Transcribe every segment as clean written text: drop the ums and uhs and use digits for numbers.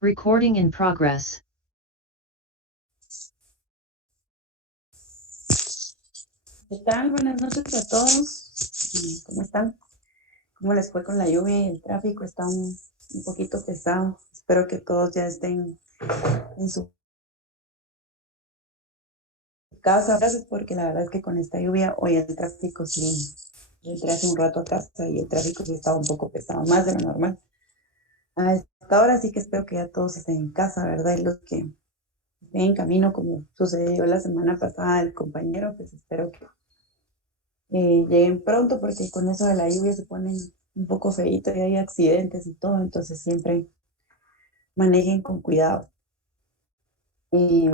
Recording in progress. ¿Qué tal? Buenas noches a todos. ¿Cómo están? ¿Cómo les fue con la lluvia y el tráfico? Está un poquito pesado. Espero que todos ya estén en su casa, porque la verdad es que con esta lluvia hoy el tráfico sí, yo entré hace un rato a casa y el tráfico sí estaba un poco pesado, más de lo normal. A esta hora sí que espero que ya todos estén en casa, ¿verdad? Y los que estén en camino, como sucedió la semana pasada el compañero, pues espero que lleguen pronto, porque con eso de la lluvia se ponen un poco feíto y hay accidentes y todo, entonces siempre manejen con cuidado. Y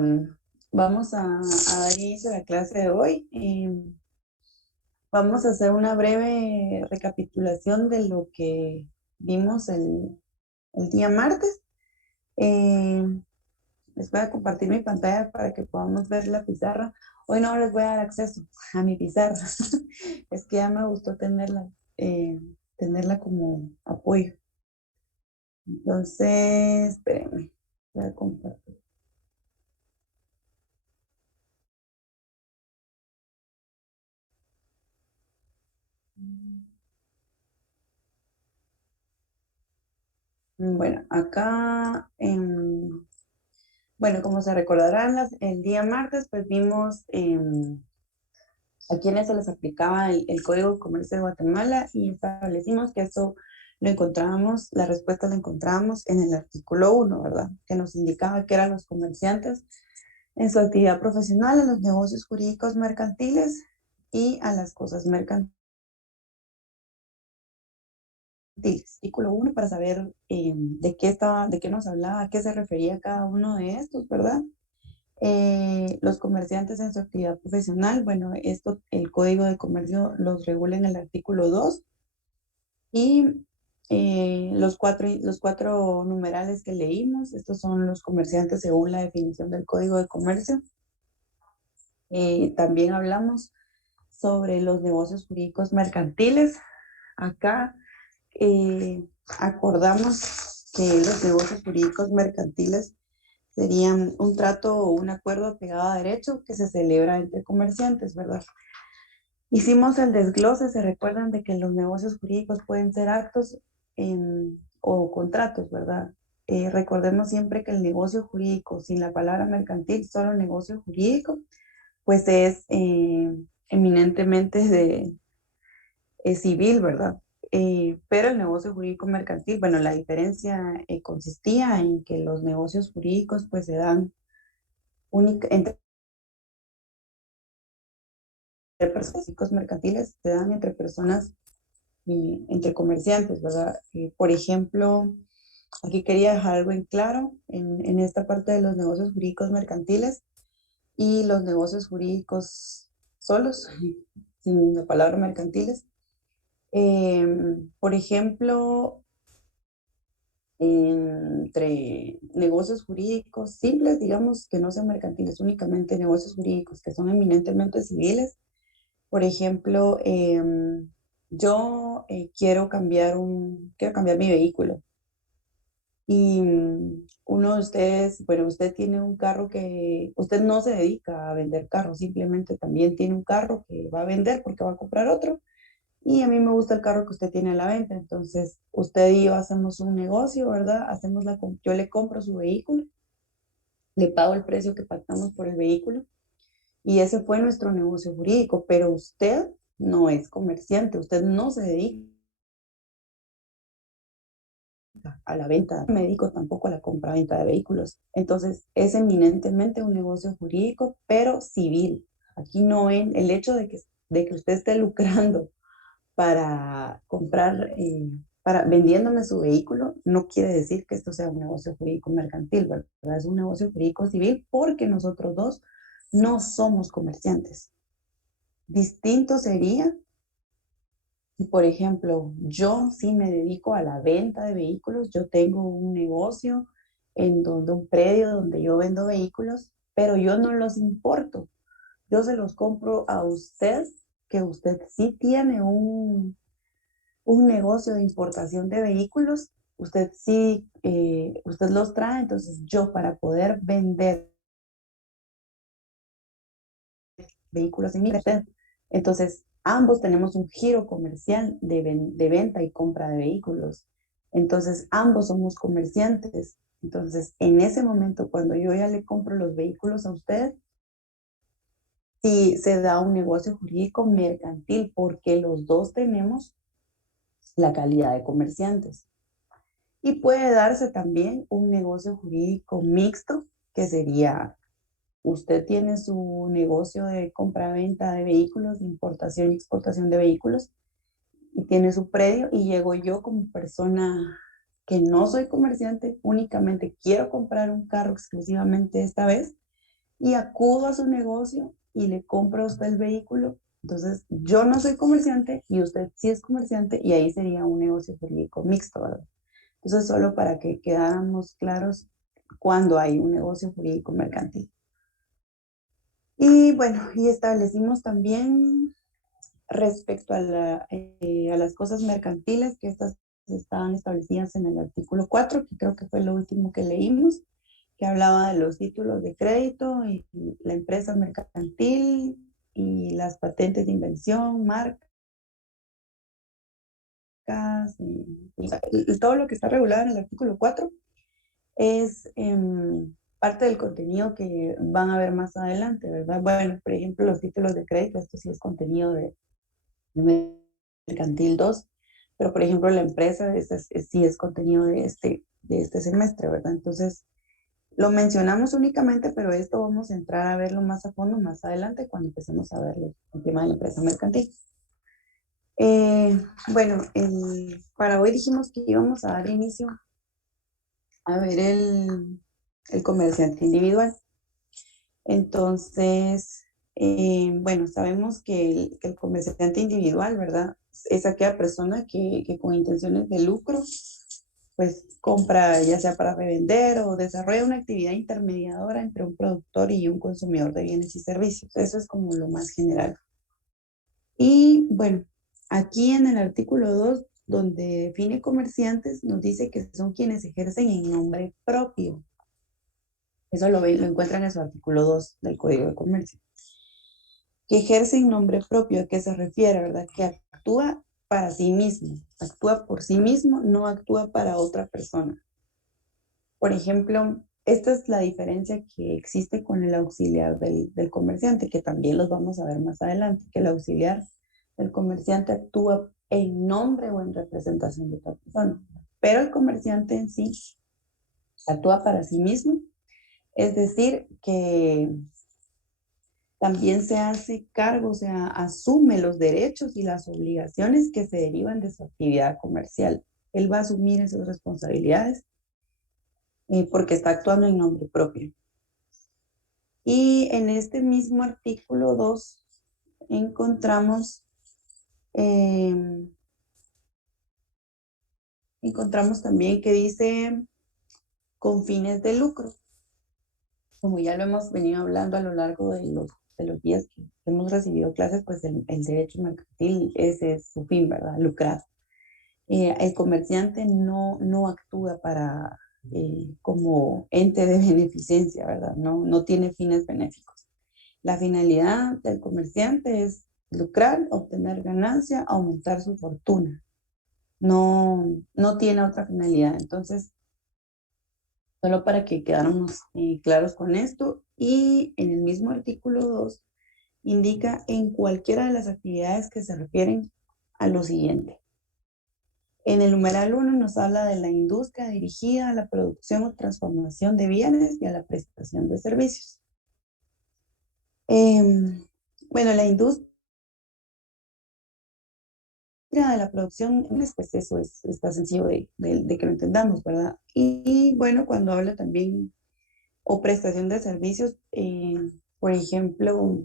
vamos a dar inicio a la clase de hoy. Vamos a hacer una breve recapitulación de lo que vimos el día martes. Eh, Les voy a compartir mi pantalla para que podamos ver la pizarra. Hoy no les voy a dar acceso a mi pizarra. Es que ya me gustó tenerla como apoyo. Entonces, espérenme. Voy a compartir. Bueno, acá, bueno, como se recordarán, el día martes, pues vimos a quienes se les aplicaba el Código de Comercio de Guatemala y establecimos que eso lo encontrábamos, la respuesta la encontrábamos en el artículo 1, ¿verdad? Que nos indicaba que eran los comerciantes en su actividad profesional, en los negocios jurídicos mercantiles y a las cosas mercantiles. Artículo 1 para saber de qué nos hablaba, a qué se refería cada uno de estos, ¿verdad? Los comerciantes en su actividad profesional, bueno, esto el Código de Comercio los regula en el artículo 2 y los cuatro numerales que leímos, estos son los comerciantes según la definición del Código de Comercio. También hablamos sobre los negocios jurídicos mercantiles. Acá acordamos que los negocios jurídicos mercantiles serían un trato o un acuerdo apegado a derecho que se celebra entre comerciantes, ¿verdad? Hicimos el desglose, se recuerdan de que los negocios jurídicos pueden ser actos o contratos, ¿verdad? Recordemos siempre que el negocio jurídico, sin la palabra mercantil, solo negocio jurídico, pues es eminentemente civil, ¿verdad? Pero el negocio jurídico mercantil, bueno, la diferencia consistía en que los negocios jurídicos pues se dan entre personas físicos mercantiles, se dan entre personas, entre comerciantes, ¿verdad? Por ejemplo, aquí quería dejar algo en claro en esta parte de los negocios jurídicos mercantiles y los negocios jurídicos solos, sin la palabra mercantiles. Por ejemplo, entre negocios jurídicos simples, digamos, que no sean mercantiles, únicamente negocios jurídicos que son eminentemente civiles. Por ejemplo, yo quiero cambiar mi vehículo y uno de ustedes, bueno, usted tiene un carro que usted no se dedica a vender carros, simplemente también tiene un carro que va a vender porque va a comprar otro. Y a mí me gusta el carro que usted tiene a la venta. Entonces, usted y yo hacemos un negocio, ¿verdad? Yo le compro su vehículo, le pago el precio que pactamos por el vehículo y ese fue nuestro negocio jurídico, pero usted no es comerciante, usted no se dedica a la venta, me dedico tampoco a la compra-venta de vehículos. Entonces, es eminentemente un negocio jurídico, pero civil. Aquí no ven el hecho de que usted esté lucrando para comprar, para vendiéndome su vehículo, no quiere decir que esto sea un negocio jurídico mercantil, ¿verdad? Es un negocio jurídico civil porque nosotros dos no somos comerciantes. Distinto sería, por ejemplo, yo sí me dedico a la venta de vehículos, yo tengo un negocio un predio donde yo vendo vehículos, pero yo no los importo, yo se los compro a usted, que usted sí tiene un negocio de importación de vehículos usted sí, usted los trae, entonces yo para poder vender vehículos en mi red, entonces ambos tenemos un giro comercial de venta y compra de vehículos. Entonces ambos somos comerciantes. Entonces en ese momento, cuando yo ya le compro los vehículos a usted, sí se da un negocio jurídico mercantil porque los dos tenemos la calidad de comerciantes. Y puede darse también un negocio jurídico mixto, que sería, usted tiene su negocio de compra-venta de vehículos, de importación y exportación de vehículos, y tiene su predio, y llego yo como persona que no soy comerciante, únicamente quiero comprar un carro exclusivamente esta vez, y acudo a su negocio y le compro a usted el vehículo. Entonces, yo no soy comerciante y usted sí es comerciante, y ahí sería un negocio jurídico mixto, ¿verdad? Entonces, solo para que quedáramos claros cuando hay un negocio jurídico mercantil. Y bueno, y establecimos también respecto a las cosas mercantiles, que estas estaban establecidas en el artículo 4, que creo que fue lo último que leímos, que hablaba de los títulos de crédito y la empresa mercantil y las patentes de invención, marcas, y todo lo que está regulado en el artículo 4 es parte del contenido que van a ver más adelante, ¿verdad? Bueno, por ejemplo, los títulos de crédito, esto sí es contenido de Mercantil 2, pero por ejemplo la empresa sí es contenido de este semestre, ¿verdad? Entonces, lo mencionamos únicamente, pero esto vamos a entrar a verlo más a fondo más adelante cuando empecemos a ver el tema de la empresa mercantil. Bueno, para hoy dijimos que íbamos a dar inicio a ver el comerciante individual. Entonces, bueno, sabemos que el comerciante individual, ¿verdad? Es aquella persona que con intenciones de lucro, pues compra ya sea para revender o desarrolla una actividad intermediadora entre un productor y un consumidor de bienes y servicios. Eso es como lo más general. Y bueno, aquí en el artículo 2, donde define comerciantes, nos dice que son quienes ejercen en nombre propio. Eso lo encuentran en su artículo 2 del Código de Comercio. Que ejerce en nombre propio, ¿a qué se refiere, verdad? Que actúa para sí mismo, actúa por sí mismo, no actúa para otra persona. Por ejemplo, esta es la diferencia que existe con el auxiliar del comerciante, que también los vamos a ver más adelante, que el auxiliar del comerciante actúa en nombre o en representación de otra persona, pero el comerciante en sí actúa para sí mismo, es decir, que también se hace cargo, o sea, asume los derechos y las obligaciones que se derivan de su actividad comercial. Él va a asumir esas responsabilidades porque está actuando en nombre propio. Y en este mismo artículo 2 encontramos, eh, encontramos también que dice con fines de lucro. Como ya lo hemos venido hablando a lo largo de los días que hemos recibido clases, pues el derecho mercantil, ese es su fin, ¿verdad? Lucrar. El comerciante no actúa para, como ente de beneficencia, ¿verdad? No tiene fines benéficos. La finalidad del comerciante es lucrar, obtener ganancia, aumentar su fortuna. No tiene otra finalidad. Entonces, solo para que quedáramos claros con esto, y en el mismo artículo 2 indica en cualquiera de las actividades que se refieren a lo siguiente. En el numeral 1 nos habla de la industria dirigida a la producción o transformación de bienes y a la prestación de servicios. Bueno, la industria de la producción, pues eso está sencillo de que lo entendamos, ¿verdad? Y bueno, cuando habla también, o prestación de servicios, por ejemplo,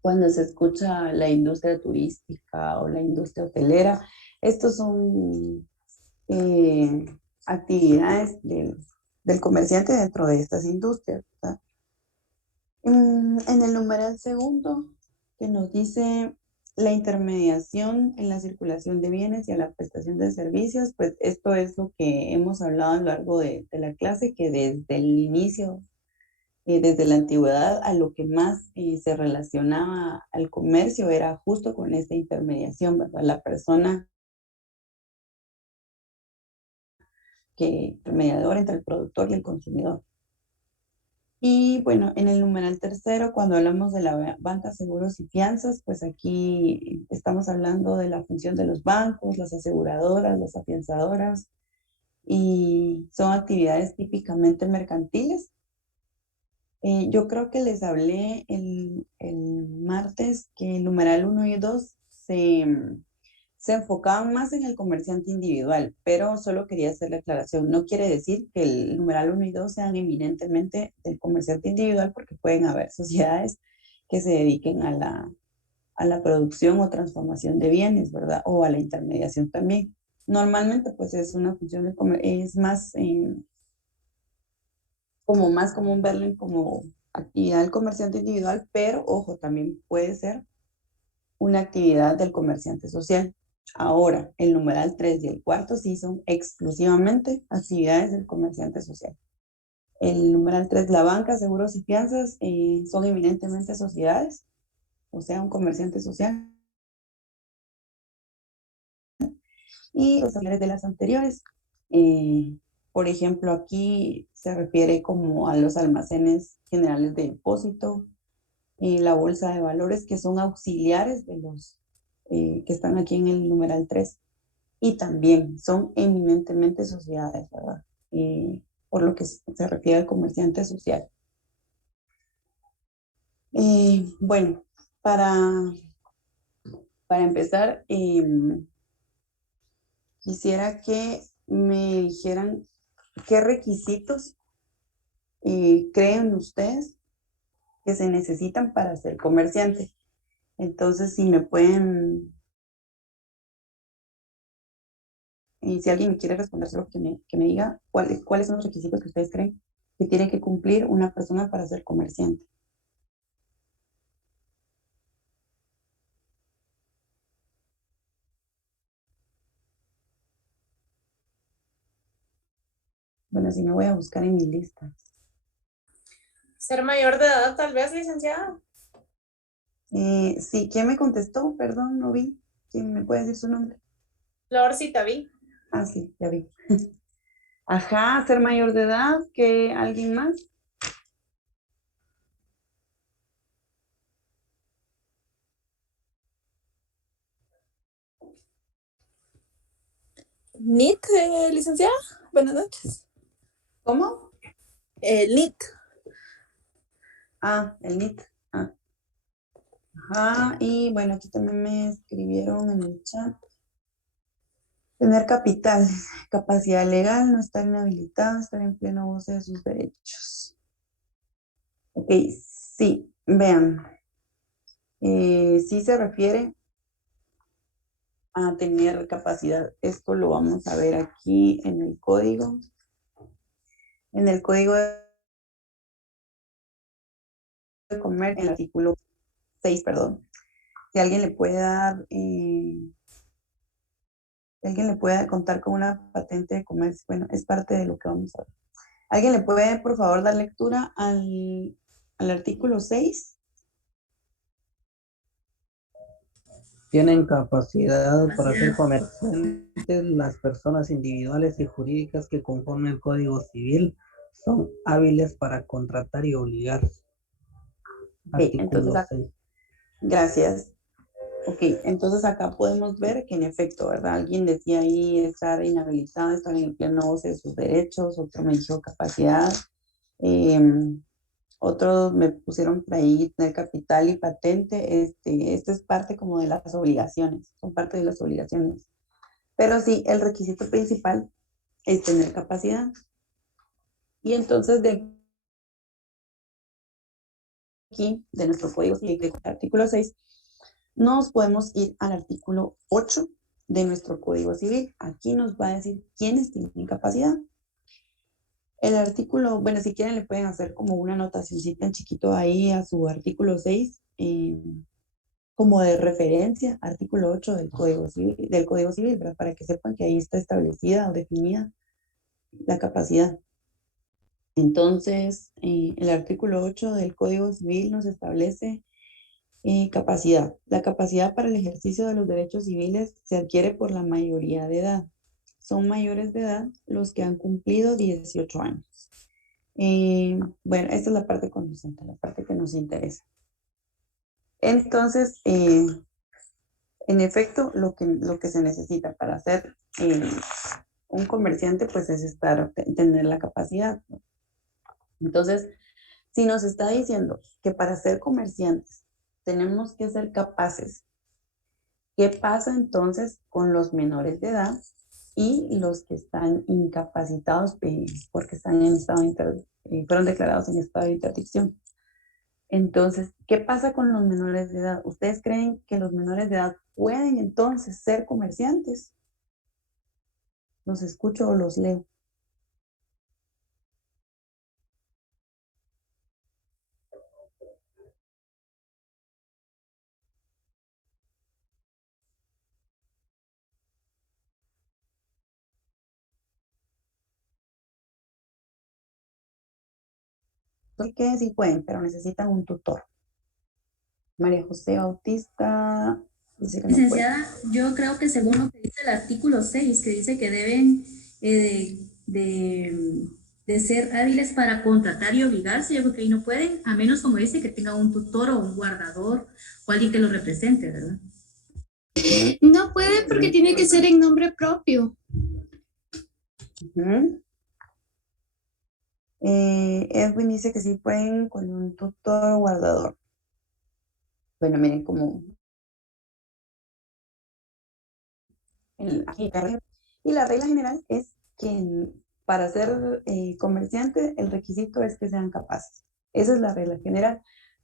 cuando se escucha la industria turística o la industria hotelera, estos son actividades del comerciante dentro de estas industrias, ¿verdad? En el numeral segundo, que nos dice la intermediación en la circulación de bienes y a la prestación de servicios, pues esto es lo que hemos hablado a lo largo de la clase, que desde el inicio, desde la antigüedad, a lo que más se relacionaba al comercio era justo con esta intermediación, ¿verdad? La persona que mediador entre el productor y el consumidor. Y bueno, en el numeral tercero, cuando hablamos de la banca, seguros y fianzas, pues aquí estamos hablando de la función de los bancos, las aseguradoras, las afianzadoras, y son actividades típicamente mercantiles. Yo creo que les hablé el martes que el numeral 1 y 2 se enfocaban más en el comerciante individual, pero solo quería hacer la aclaración. No quiere decir que el numeral 1 y 2 sean eminentemente del comerciante individual, porque pueden haber sociedades que se dediquen a la producción o transformación de bienes, ¿verdad? O a la intermediación también. Normalmente, pues es una función del es más, como más común verlo en como actividad del comerciante individual, pero ojo, también puede ser una actividad del comerciante social. Ahora, el numeral 3 y el cuarto sí son exclusivamente actividades del comerciante social. El numeral 3, la banca, seguros y fianzas son eminentemente sociedades, o sea, un comerciante social. Y los auxiliares de las anteriores. Eh, por ejemplo, aquí se refiere como a los almacenes generales de depósito, la bolsa de valores, que son auxiliares de los que están aquí en el numeral 3. Y también son eminentemente sociedades, ¿verdad? Por lo que se refiere al comerciante social. Bueno, para, para empezar, quisiera que me dijeran qué requisitos creen ustedes que se necesitan para ser comerciante. Entonces, si me pueden, si alguien me quiere responder, solo que me diga cuáles son los requisitos que ustedes creen que tiene que cumplir una persona para ser comerciante. Bueno, si me voy a buscar en mi lista. Ser mayor de edad, tal vez, licenciada. Sí, ¿quién me contestó? Perdón, no vi. ¿Quién me puede decir su nombre? Flor Citaví. Ah, sí, ya vi. Ajá, ser mayor de edad, ¿que alguien más? NIT, licenciada. Buenas noches. ¿Cómo? El NIT. Ah, el NIT. Ah, ajá, y bueno, aquí también me escribieron en el chat. Tener capital, capacidad legal, no estar inhabilitado, estar en pleno goce de sus derechos. Ok, sí, vean. Sí se refiere a tener capacidad. Esto lo vamos a ver aquí en el código. En el código de comercio, en el artículo 6, perdón. Si alguien le puede dar, si alguien le puede contar con una patente de comercio, bueno, es parte de lo que vamos a ver. ¿Alguien le puede, por favor, dar lectura al artículo 6? Tienen capacidad para ser comerciantes las personas individuales y jurídicas que conforme el Código Civil son hábiles para contratar y obligar. Ok, entonces, Artículo 6. gracias. Ok, entonces acá podemos ver que en efecto, ¿verdad? Alguien decía ahí estar inhabilitado, estar en pleno goce de sus derechos, otro me dijo capacidad, otros me pusieron por ahí tener capital y patente. Esto es parte como de las obligaciones, son parte de las obligaciones. Pero sí, el requisito principal es tener capacidad. Y entonces de aquí, de nuestro código civil, del artículo 6, nos podemos ir al artículo 8 de nuestro Código Civil. Aquí nos va a decir quiénes tienen capacidad. El artículo, bueno, si quieren le pueden hacer como una anotacióncita en chiquito ahí a su artículo 6. como de referencia, artículo 8 del Código Civil, ¿verdad? Para que sepan que ahí está establecida o definida la capacidad. Entonces, el artículo 8 del Código Civil nos establece capacidad. La capacidad para el ejercicio de los derechos civiles se adquiere por la mayoría de edad. Son mayores de edad los que han cumplido 18 años. Bueno, esta es la parte conducente, la parte que nos interesa. Entonces, en efecto, lo que se necesita para ser un comerciante, pues es tener la capacidad. Entonces, si nos está diciendo que para ser comerciantes tenemos que ser capaces, ¿qué pasa entonces con los menores de edad y los que están incapacitados porque están en fueron declarados en estado de interdicción? Entonces, ¿qué pasa con los menores de edad? ¿Ustedes creen que los menores de edad pueden entonces ser comerciantes? ¿Los escucho o los leo? Que sí pueden, pero necesitan un tutor. María José Bautista dice que no puede. Licenciada, yo creo que según lo que dice el artículo 6, que dice que deben de ser hábiles para contratar y obligarse, yo creo que ahí no pueden, a menos, como dice, que tenga un tutor o un guardador o alguien que lo represente, ¿verdad? No puede porque tiene que ser en nombre propio. Edwin dice que sí pueden con un tutor o guardador. Bueno, miren cómo y la regla general es que para ser comerciante el requisito es que sean capaces. Esa es la regla general.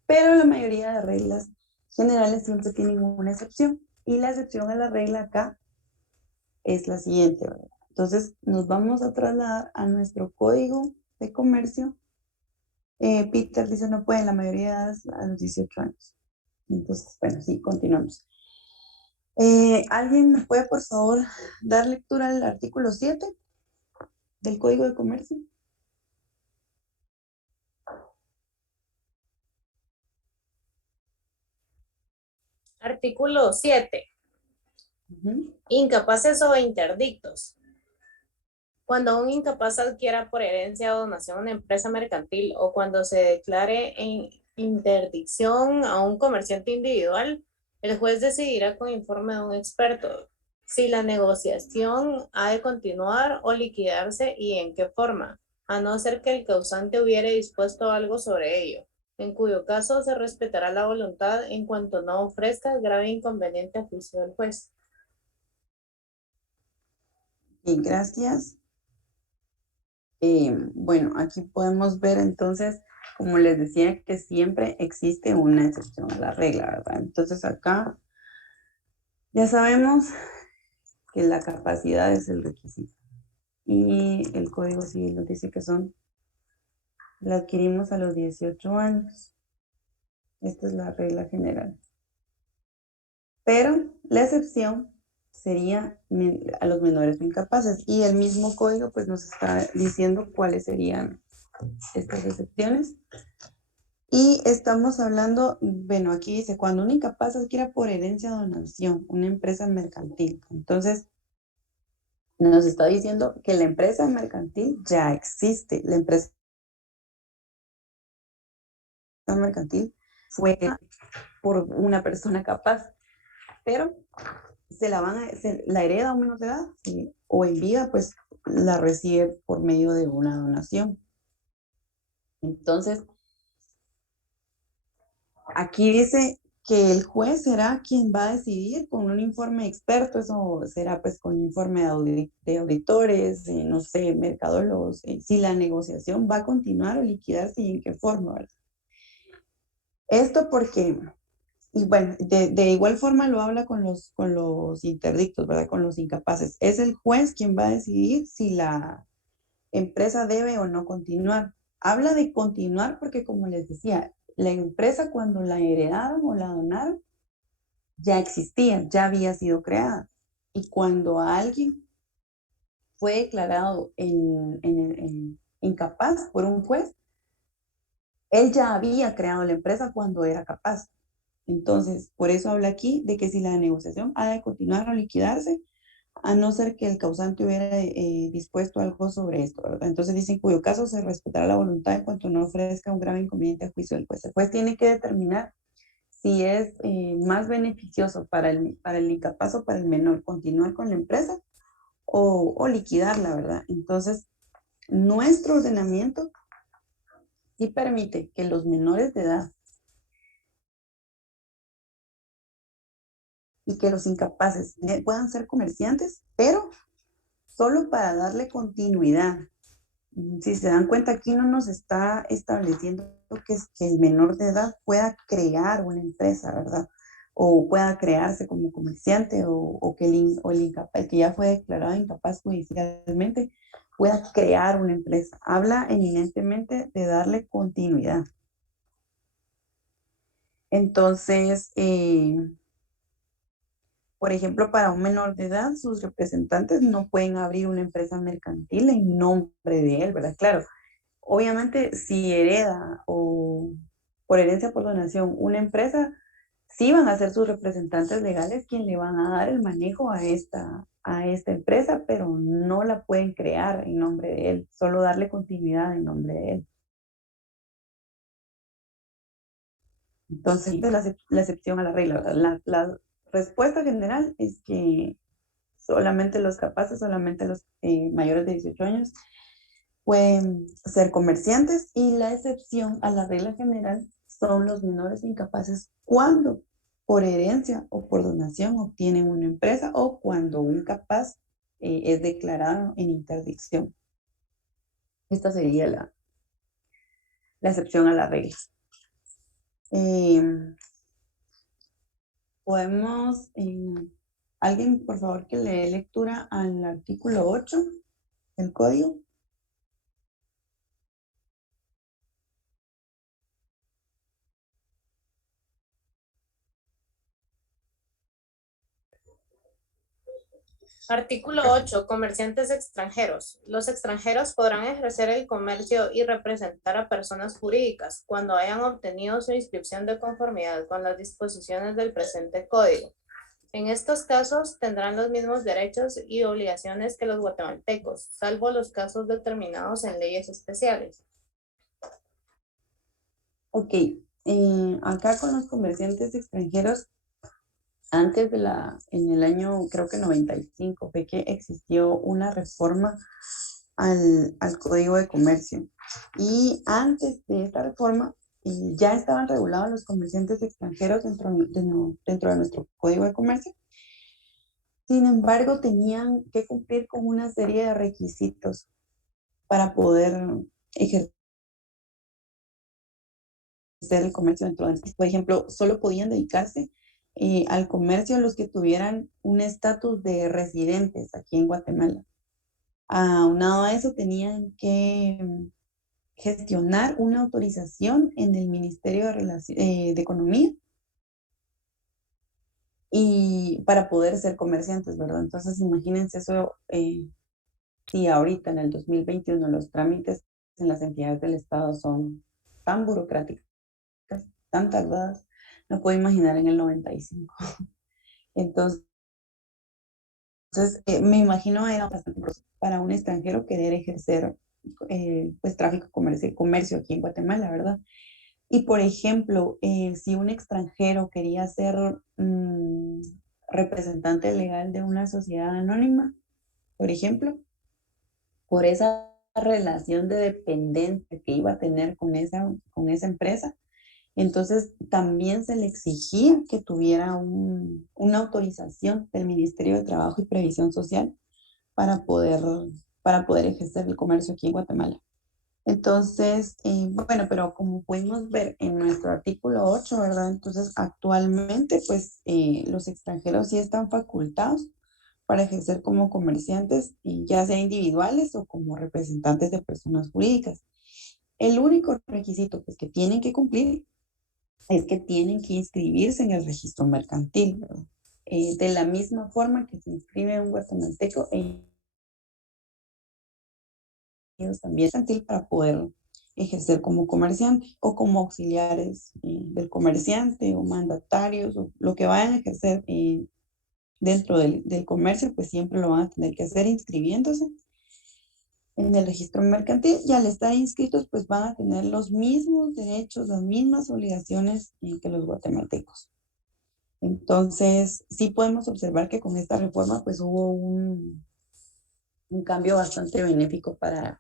Pero la mayoría de reglas generales siempre tienen una excepción. Y la excepción a la regla acá es la siguiente, ¿verdad? Entonces nos vamos a trasladar a nuestro código de comercio. Peter dice no pueden, la mayoría es a los 18 años. Entonces, bueno, sí, continuamos. ¿Alguien me puede, por favor, dar lectura al artículo 7 del Código de Comercio? Artículo 7. Incapaces o interdictos. Cuando un incapaz adquiera por herencia o donación una empresa mercantil o cuando se declare en interdicción a un comerciante individual, el juez decidirá con informe de un experto si la negociación ha de continuar o liquidarse y en qué forma, a no ser que el causante hubiere dispuesto algo sobre ello, en cuyo caso se respetará la voluntad en cuanto no ofrezca grave inconveniente a juicio del juez. Bien, gracias. Bueno, aquí podemos ver entonces, como les decía, que siempre existe una excepción a la regla, ¿verdad? Entonces acá ya sabemos que la capacidad es el requisito. Y el Código Civil nos dice que la adquirimos a los 18 años. Esta es la regla general. Pero la excepción sería a los menores o incapaces. Y el mismo código pues nos está diciendo cuáles serían estas excepciones. Y estamos hablando, bueno, aquí dice, cuando un incapaz adquiera por herencia o donación una empresa mercantil. Entonces, nos está diciendo que la empresa mercantil ya existe. La empresa mercantil fue por una persona capaz, pero la hereda a un menor de edad o en vida, pues la recibe por medio de una donación. Entonces, aquí dice que el juez será quien va a decidir con un informe experto, eso será pues con informe de auditores, no sé, mercadólogos, si la negociación va a continuar o liquidarse y en qué forma, ¿verdad? Esto porque, y bueno, de igual forma lo habla con los interdictos, ¿verdad? Con los incapaces. Es el juez quien va a decidir si la empresa debe o no continuar. Habla de continuar porque, como les decía, la empresa cuando la heredaron o la donaron, ya existía, ya había sido creada. Y cuando alguien fue declarado incapaz por un juez, él ya había creado la empresa cuando era capaz. Entonces, por eso habla aquí de que si la negociación ha de continuar o liquidarse, a no ser que el causante hubiera dispuesto algo sobre esto, ¿verdad? Entonces dicen, cuyo caso se respetará la voluntad en cuanto no ofrezca un grave inconveniente a juicio del juez. El juez tiene que determinar si es más beneficioso para el incapaz o para el menor continuar con la empresa o liquidarla, ¿verdad? Entonces, nuestro ordenamiento sí permite que los menores de edad y que los incapaces puedan ser comerciantes, pero solo para darle continuidad. Si se dan cuenta, aquí no nos está estableciendo que el menor de edad pueda crear una empresa, ¿verdad? O pueda crearse como comerciante o que el que ya fue declarado incapaz judicialmente pueda crear una empresa. Habla eminentemente de darle continuidad. Entonces, por ejemplo, para un menor de edad, sus representantes no pueden abrir una empresa mercantil en nombre de él, ¿verdad? Claro, obviamente si hereda o por herencia por donación una empresa, sí van a ser sus representantes legales quien le van a dar el manejo a esta empresa, pero no la pueden crear en nombre de él, solo darle continuidad en nombre de él. Entonces, esta es la excepción a la regla, ¿verdad? La respuesta general es que solamente los capaces, solamente los mayores de 18 años pueden ser comerciantes y la excepción a la regla general son los menores incapaces cuando por herencia o por donación obtienen una empresa o cuando un capaz es declarado en interdicción. Esta sería la excepción a la regla. Podemos, alguien por favor que le dé lectura al artículo 8 del código. Artículo 8. Comerciantes extranjeros. Los extranjeros podrán ejercer el comercio y representar a personas jurídicas cuando hayan obtenido su inscripción de conformidad con las disposiciones del presente código. En estos casos tendrán los mismos derechos y obligaciones que los guatemaltecos, salvo los casos determinados en leyes especiales. Ok, acá con los comerciantes extranjeros, antes en el año creo que 95, fue que existió una reforma al Código de Comercio. Y antes de esta reforma ya estaban regulados los comerciantes extranjeros dentro de nuestro Código de Comercio. Sin embargo, tenían que cumplir con una serie de requisitos para poder ejercer el comercio dentro de nosotros. Por ejemplo, solo podían dedicarse al comercio los que tuvieran un estatus de residentes aquí en Guatemala. Aunado a eso, tenían que gestionar una autorización en el Ministerio de Economía y para poder ser comerciantes, ¿verdad? Entonces, imagínense eso, si ahorita en el 2021 los trámites en las entidades del Estado son tan burocráticos, tan tardadas, no puedo imaginar en el 95. Entonces, me imagino era bastante para un extranjero querer ejercer pues tráfico comercio aquí en Guatemala, ¿verdad? Y por ejemplo, si un extranjero quería ser representante legal de una sociedad anónima, por ejemplo, por esa relación de dependencia que iba a tener con esa empresa, entonces también se le exigía que tuviera una autorización del Ministerio de Trabajo y Previsión Social para poder ejercer el comercio aquí en Guatemala. Entonces, bueno, pero como pudimos ver en nuestro artículo 8, ¿verdad? Entonces, actualmente, pues, los extranjeros sí están facultados para ejercer como comerciantes, ya sea individuales o como representantes de personas jurídicas. El único requisito pues, que tienen que cumplir es que tienen que inscribirse en el registro mercantil, ¿verdad? De la misma forma que se inscribe un guatemalteco, ellos también mercantil para poder ejercer como comerciante o como auxiliares del comerciante o mandatarios o lo que vayan a ejercer dentro del comercio, pues siempre lo van a tener que hacer inscribiéndose en el registro mercantil y al estar inscritos pues van a tener los mismos derechos, las mismas obligaciones que los guatemaltecos. Entonces, sí podemos observar que con esta reforma pues hubo un cambio bastante benéfico para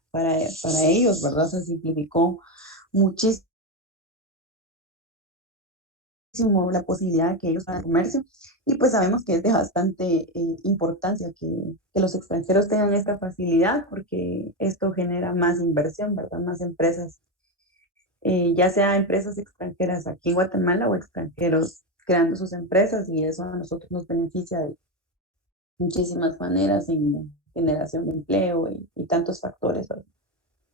ellos, ¿verdad? Se simplificó muchísimo la posibilidad de que ellos hagan comercio y pues sabemos que es de bastante importancia que los extranjeros tengan esta facilidad porque esto genera más inversión, ¿verdad? Más empresas, ya sea empresas extranjeras aquí en Guatemala o extranjeros creando sus empresas y eso a nosotros nos beneficia de muchísimas maneras en generación de empleo y tantos factores, ¿verdad?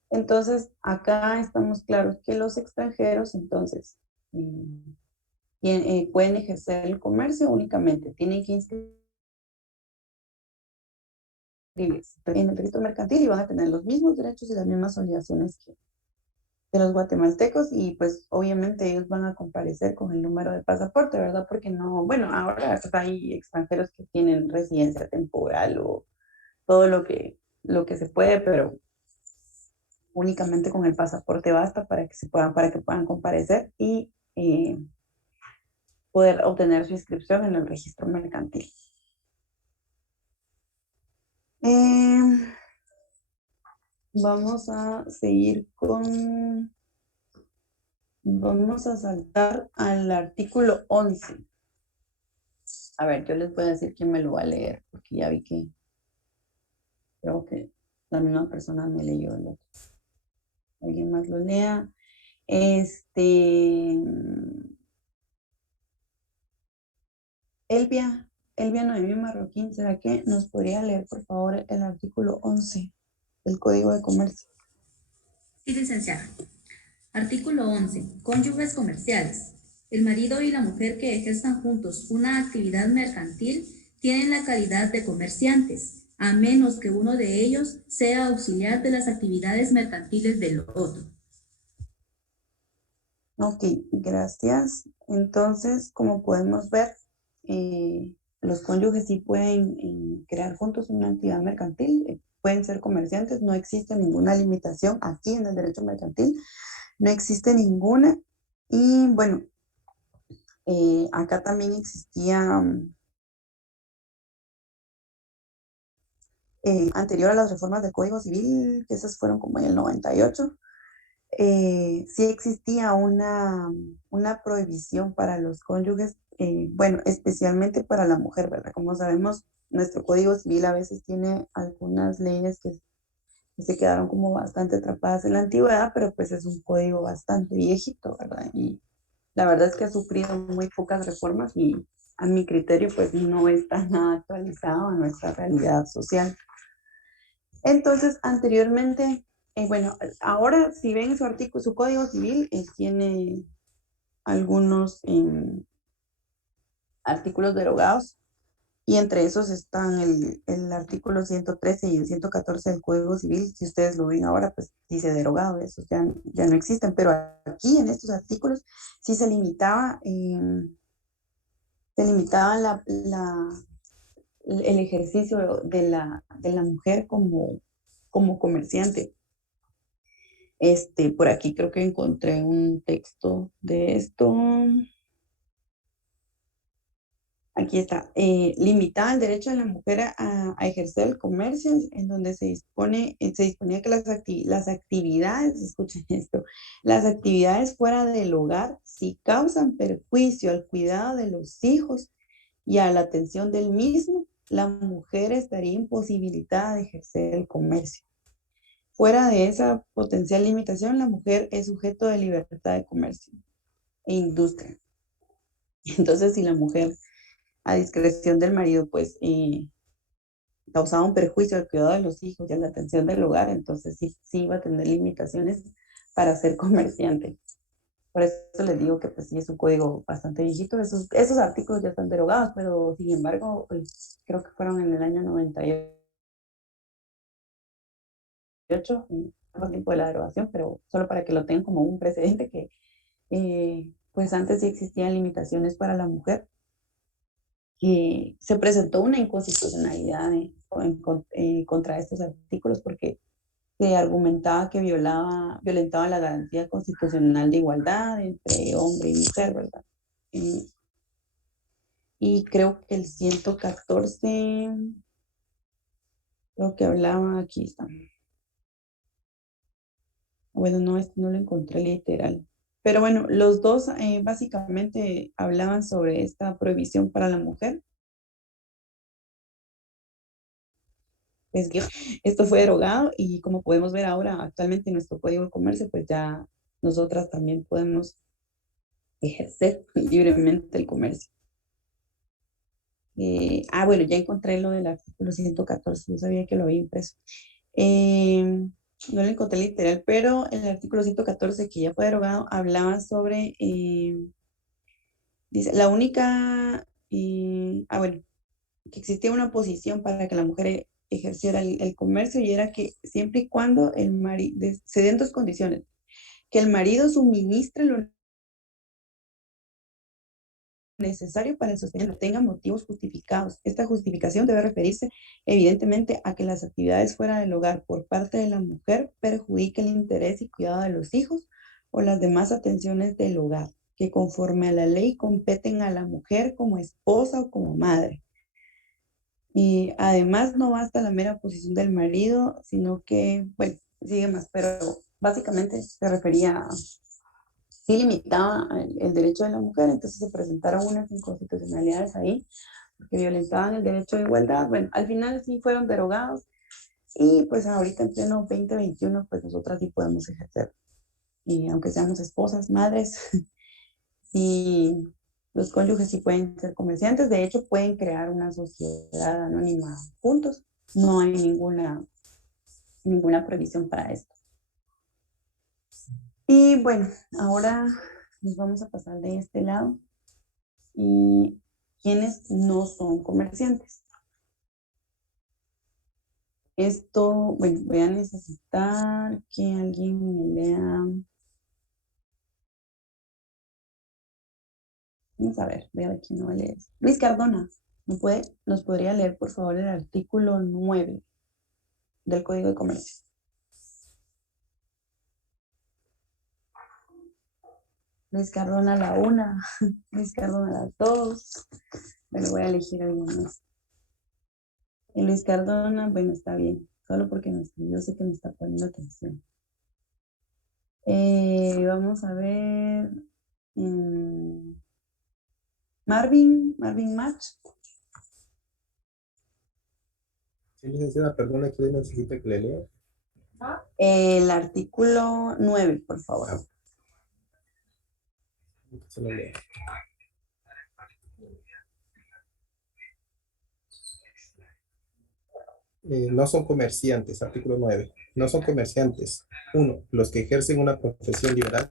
Entonces, acá estamos claros que los extranjeros, entonces, pueden ejercer el comercio únicamente, tienen que inscribirse en el registro mercantil y van a tener los mismos derechos y las mismas obligaciones que los guatemaltecos y pues obviamente ellos van a comparecer con el número de pasaporte, ¿verdad? Porque no, bueno, ahora pues, hay extranjeros que tienen residencia temporal o todo lo que se puede, pero únicamente con el pasaporte basta para que puedan comparecer y poder obtener su inscripción en el registro mercantil. Vamos a seguir vamos a saltar al artículo 11. A ver, yo les voy a decir quién me lo va a leer, porque ya vi que creo que la misma persona me leyó el otro. Alguien más lo lea. Elvia Noemí Marroquín, ¿será que nos podría leer, por favor, el artículo 11 del Código de Comercio? Sí, licenciada. Artículo 11. Cónyuges comerciales. El marido y la mujer que ejerzan juntos una actividad mercantil tienen la calidad de comerciantes, a menos que uno de ellos sea auxiliar de las actividades mercantiles del otro. Ok, gracias. Entonces, como podemos ver, los cónyuges sí pueden crear juntos una actividad mercantil, pueden ser comerciantes, no existe ninguna limitación aquí en el derecho mercantil, no existe ninguna. Y bueno, acá también existía, anterior a las reformas del Código Civil, que esas fueron como en el 98, sí existía una prohibición para los cónyuges, bueno, especialmente para la mujer, ¿verdad? Como sabemos, nuestro Código Civil a veces tiene algunas leyes que se quedaron como bastante atrapadas en la antigüedad, pero pues es un código bastante viejito, ¿verdad? Y la verdad es que ha sufrido muy pocas reformas y a mi criterio pues no está nada actualizado a nuestra realidad social. Entonces, anteriormente, bueno, ahora si ven su artículo, su código civil tiene algunos artículos derogados y entre esos están el artículo 113 y el 114 del Código Civil. Si ustedes lo ven ahora, pues dice derogado, esos ya no existen, pero aquí en estos artículos sí se limitaba el ejercicio de la mujer como comerciante. Por aquí creo que encontré un texto de esto. Aquí está. Limitada el derecho de la mujer a ejercer el comercio, en donde se disponía que las actividades, escuchen esto, las actividades fuera del hogar, si causan perjuicio al cuidado de los hijos y a la atención del mismo, la mujer estaría imposibilitada de ejercer el comercio. Fuera de esa potencial limitación, la mujer es sujeto de libertad de comercio e industria. Entonces, si la mujer, a discreción del marido, pues causaba un perjuicio al cuidado de los hijos y a la atención del hogar, entonces sí iba a tener limitaciones para ser comerciante, Por eso les digo que pues sí es un código bastante viejito. Esos artículos ya están derogados, pero sin embargo, pues, creo que fueron en el año 98, más tiempo de la derogación, pero solo para que lo tengan como un precedente que pues antes sí existían limitaciones para la mujer, que se presentó una inconstitucionalidad contra estos artículos porque se argumentaba que violentaba la garantía constitucional de igualdad entre hombre y mujer, ¿verdad? Y creo que el 114, lo que hablaba, aquí está. Bueno, no, no lo encontré literal. Pero bueno, los dos básicamente hablaban sobre esta prohibición para la mujer. Pues esto fue derogado y como podemos ver ahora actualmente en nuestro Código de Comercio, pues ya nosotras también podemos ejercer libremente el comercio. Bueno, ya encontré lo del artículo 114, no sabía que lo había impreso. No lo encontré literal, pero el artículo 114 que ya fue derogado hablaba sobre, dice, la única, bueno, que existía una posición para que la mujer ejerciera el comercio y era que siempre y cuando el marido, se den dos condiciones, que el marido suministre lo necesario para el sostenimiento, tenga motivos justificados. Esta justificación debe referirse evidentemente a que las actividades fuera del hogar por parte de la mujer perjudiquen el interés y cuidado de los hijos o las demás atenciones del hogar, que conforme a la ley competen a la mujer como esposa o como madre. Y además no basta la mera posición del marido, sino que, bueno, sigue más, pero básicamente se refería a sí limitaba el derecho de la mujer, entonces se presentaron unas inconstitucionalidades ahí que violentaban el derecho de igualdad. Bueno, al final sí fueron derogados y pues ahorita en pleno 2021 pues nosotras sí podemos ejercer. Y aunque seamos esposas, madres, y los cónyuges sí pueden ser comerciantes, de hecho pueden crear una sociedad anónima juntos, no hay ninguna prohibición para esto. Y bueno, ahora nos vamos a pasar de este lado. Y quienes no son comerciantes. Esto, bueno, voy a necesitar que alguien me lea. Vamos a ver quién no va a leer. Luis Cardona, ¿nos podría leer por favor el artículo 9 del Código de Comercio? Luis Cardona la 1, Luis Cardona la 2. Bueno, voy a elegir algunos. Y Luis Cardona, bueno, está bien, solo porque yo sé que me está poniendo atención. Vamos a ver. Marvin Match. Sí, licenciada, perdona, ¿quién necesita que le lea? El artículo 9, por favor. Se lo leo. No son comerciantes, artículo 9. No son comerciantes. 1. Los que ejercen una profesión liberal.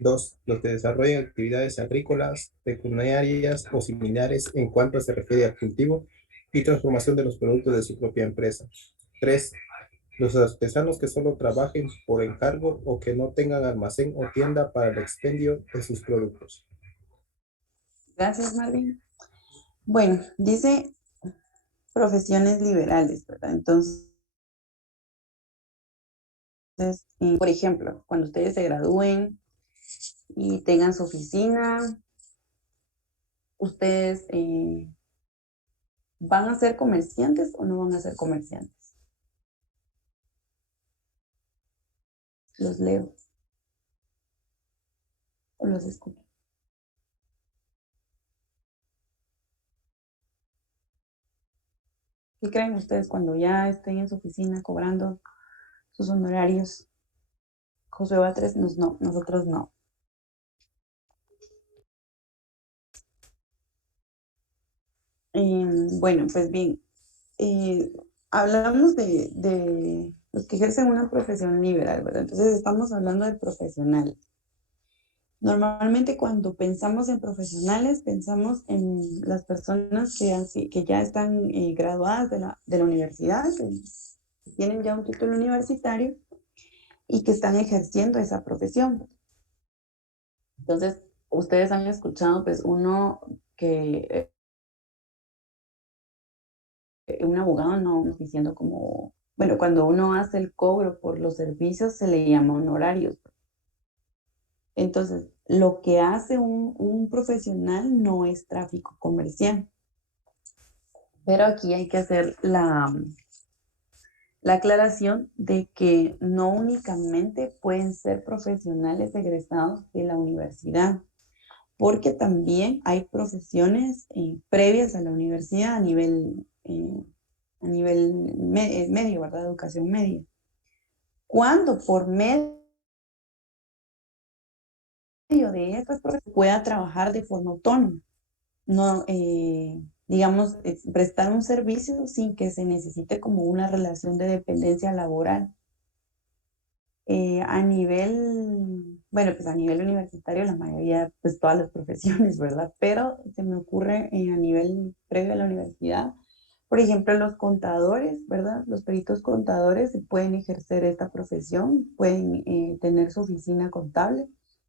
2. Los que desarrollan actividades agrícolas, pecuniarias o similares en cuanto se refiere al cultivo y transformación de los productos de su propia empresa. 3. Los artesanos que solo trabajen por encargo o que no tengan almacén o tienda para el expendio de sus productos. Gracias, Marvin. Bueno, dice profesiones liberales, ¿verdad? Entonces, por ejemplo, cuando ustedes se gradúen y tengan su oficina, ¿ustedes van a ser comerciantes o no van a ser comerciantes? Los leo o los escucho. ¿Qué creen ustedes cuando ya estén en su oficina cobrando sus honorarios? Josué Batres, no, nosotros no. Bueno, pues bien, hablamos de los que ejercen una profesión liberal, ¿verdad? Entonces estamos hablando de profesionales. Normalmente cuando pensamos en profesionales, pensamos en las personas que ya están graduadas de la universidad, que tienen ya un título universitario y que están ejerciendo esa profesión. Entonces, ustedes han escuchado, pues, un abogado no diciendo como, bueno, cuando uno hace el cobro por los servicios se le llama honorarios. Entonces, lo que hace un profesional no es tráfico comercial. Pero aquí hay que hacer la aclaración de que no únicamente pueden ser profesionales egresados de la universidad, porque también hay profesiones previas a la universidad a nivel medio, ¿verdad? Educación media. Cuando por medio de estas profesiones pueda trabajar de forma autónoma, no, digamos, prestar un servicio sin que se necesite como una relación de dependencia laboral. A nivel, bueno, pues a nivel universitario la mayoría, pues todas las profesiones, ¿verdad? Pero se me ocurre a nivel previo a la universidad, por ejemplo, los contadores, ¿verdad? Los peritos contadores pueden ejercer esta profesión, pueden tener su oficina contable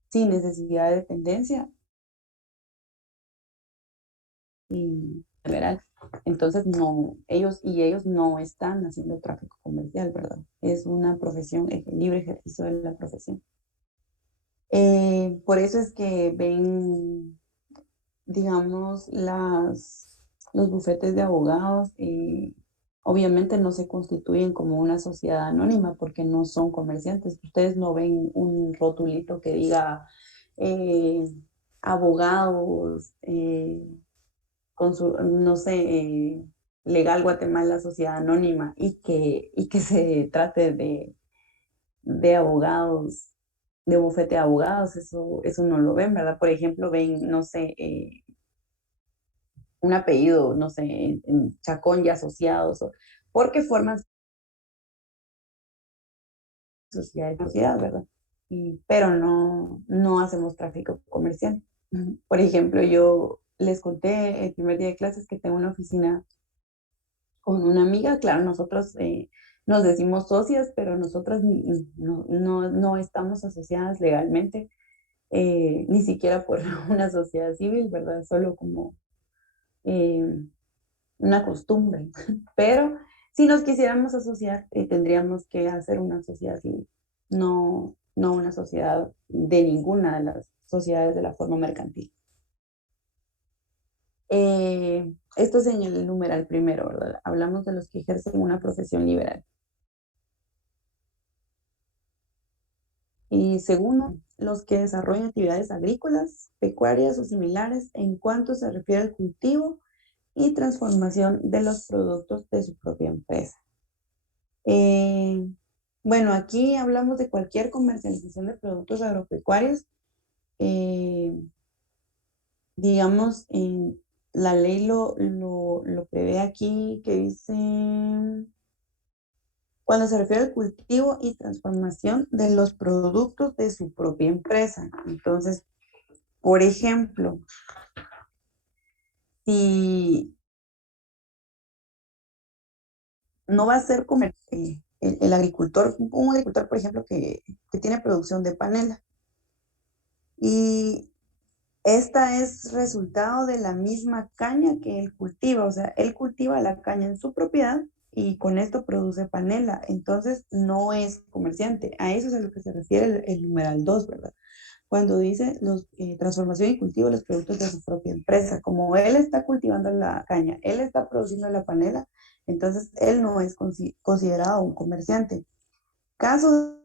sin necesidad de dependencia y general. Entonces, no, ellos no están haciendo tráfico comercial, ¿verdad? Es una profesión, el libre ejercicio de la profesión. Por eso es que ven, digamos, los bufetes de abogados, obviamente no se constituyen como una sociedad anónima porque no son comerciantes. Ustedes no ven un rotulito que diga eh, abogados, con su, no sé, Legal Guatemala, sociedad anónima, y que se trate de abogados, de bufete de abogados, eso no lo ven, ¿verdad? Por ejemplo, ven, no sé, un apellido, no sé, en Chacón y Asociados, porque forman sociedad, ¿verdad? Pero no hacemos tráfico comercial. Por ejemplo, yo les conté el primer día de clases que tengo una oficina con una amiga, claro, nosotros nos decimos socias, pero nosotras no estamos asociadas legalmente, ni siquiera por una sociedad civil, ¿verdad? Solo como eh, una costumbre. Pero si nos quisiéramos asociar, tendríamos que hacer una sociedad civil, no una sociedad de ninguna de las sociedades de la forma mercantil. Esto es en el numeral primero, ¿verdad? Hablamos de los que ejercen una profesión liberal. Y segundo, los que desarrollan actividades agrícolas, pecuarias o similares en cuanto se refiere al cultivo y transformación de los productos de su propia empresa. Bueno, aquí hablamos de cualquier comercialización de productos agropecuarios. Digamos, la ley lo prevé aquí, que dice, cuando se refiere al cultivo y transformación de los productos de su propia empresa. Entonces, por ejemplo, si no va a ser el agricultor, un agricultor, por ejemplo, que tiene producción de panela, y esta es resultado de la misma caña que él cultiva, o sea, él cultiva la caña en su propiedad y con esto produce panela, entonces no es comerciante. A eso es a lo que se refiere el numeral 2, ¿verdad? Cuando dice transformación y cultivo de los productos de su propia empresa. Como él está cultivando la caña, él está produciendo la panela, entonces él no es considerado un comerciante. Caso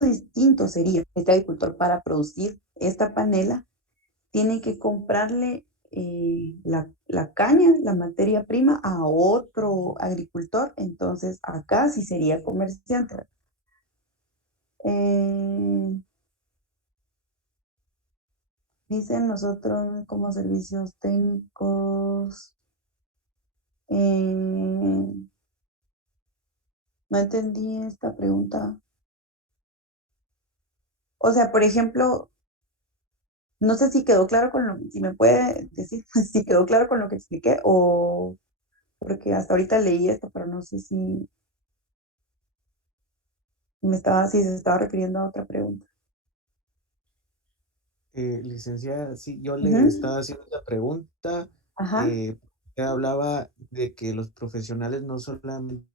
distinto sería este agricultor para producir esta panela tiene que comprarle la caña, la materia prima, a otro agricultor, entonces acá sí sería comerciante. Dicen nosotros como servicios técnicos, no entendí esta pregunta. O sea, por ejemplo, no sé si quedó claro con si me puede decir si quedó claro con lo que expliqué o porque hasta ahorita leí esto, pero no sé si si se estaba refiriendo a otra pregunta. Licenciada, sí, yo le Ujú. estaba haciendo la pregunta. Ajá. Usted hablaba de que los profesionales no solamente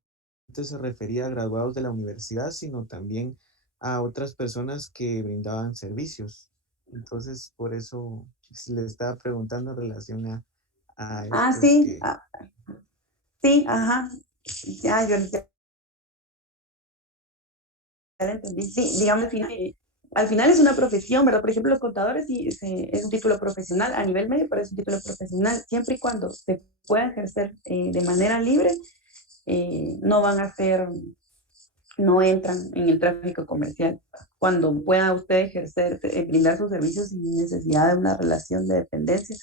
se refería a graduados de la universidad, sino también a otras personas que brindaban servicios. Entonces, por eso le estaba preguntando en relación a Ah, estos sí, que... sí, ajá. Ya, yo ya lo entendí. Sí, digamos, al final es una profesión, ¿verdad? Por ejemplo, los contadores sí, es un título profesional a nivel medio, pero es un título profesional. Siempre y cuando se pueda ejercer de manera libre, no van a ser, no entran en el tráfico comercial. Cuando pueda usted ejercer, brindar sus servicios sin necesidad de una relación de dependencia,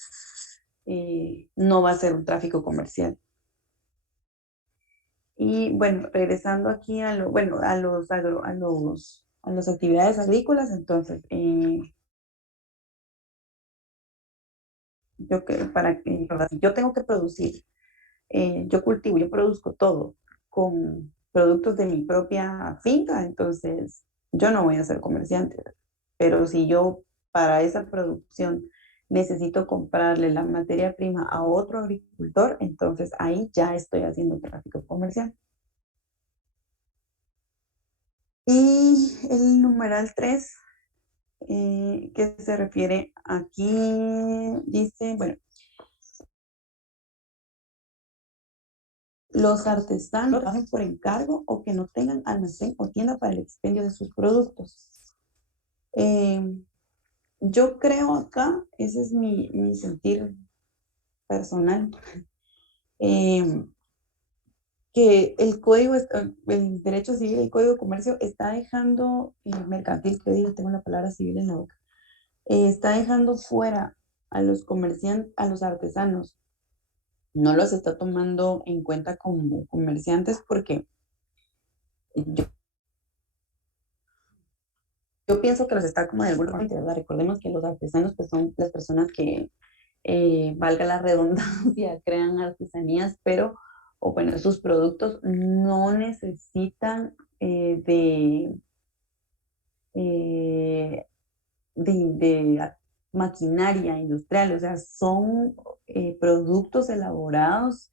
no va a ser un tráfico comercial. Y bueno, regresando aquí a bueno, a las actividades agrícolas, entonces, si yo tengo que producir, yo cultivo, yo produzco todo con productos de mi propia finca, entonces yo no voy a ser comerciante, ¿verdad? Pero si yo para esa producción necesito comprarle la materia prima a otro agricultor, entonces ahí ya estoy haciendo tráfico comercial. Y el numeral 3, que se refiere aquí, dice, bueno, los artesanos trabajen por encargo o que no tengan almacén o tienda para el expendio de sus productos. Yo creo acá, ese es mi sentir personal, eh, que el derecho civil, el código de comercio está dejando, mercantil, que digo, tengo la palabra civil en la boca, está dejando fuera a los comerciantes, a los artesanos, no los está tomando en cuenta como comerciantes porque yo, yo pienso que los está como de alguna forma, ¿verdad? Recordemos que los artesanos pues, son las personas que, valga la redundancia, crean artesanías, pero, o bueno, sus productos no necesitan eh, de maquinaria industrial, o sea, son productos elaborados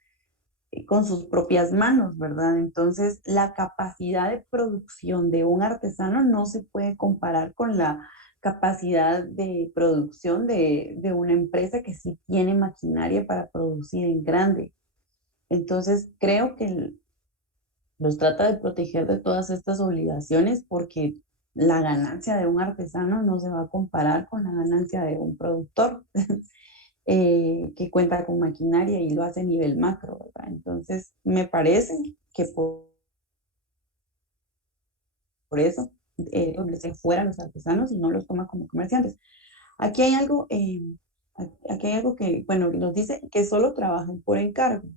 con sus propias manos, ¿verdad? Entonces, la capacidad de producción de un artesano no se puede comparar con la capacidad de producción de una empresa que sí tiene maquinaria para producir en grande. Entonces, creo que los trata de proteger de todas estas obligaciones porque la ganancia de un artesano no se va a comparar con la ganancia de un productor que cuenta con maquinaria y lo hace a nivel macro, ¿verdad? Entonces, me parece que por eso donde se fueran los artesanos y no los toma como comerciantes. Aquí hay algo, aquí hay algo que, bueno, nos dice que solo trabajan por encargo.